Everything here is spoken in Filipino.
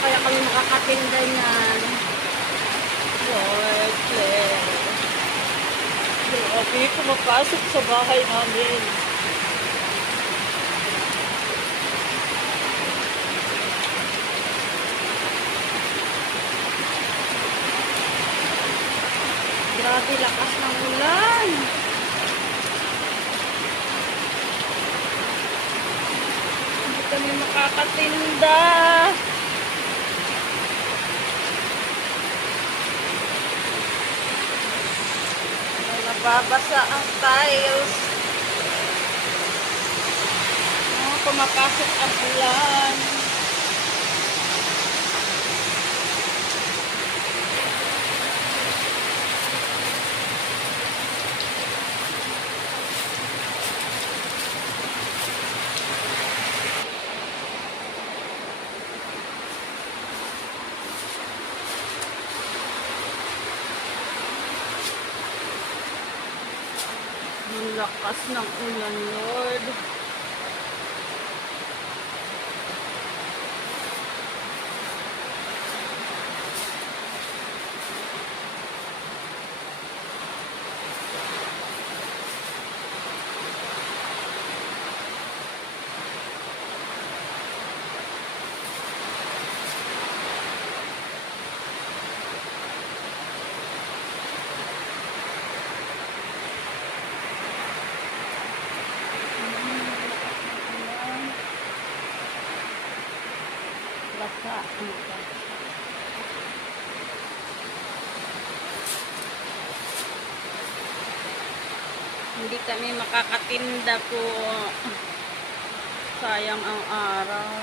kaya kami makakatinda niyan. Lord, Claire. Grabe, pumapasok sa bahay namin. Grabe, lakas ng ulan. Hindi kami makakatinda. Nababasa ang tiles. Oh, pumapasok ang ulan. Ang lakas ng ulan, Lord. Basa. Hindi kami makakatinda po. Sayang ang araw.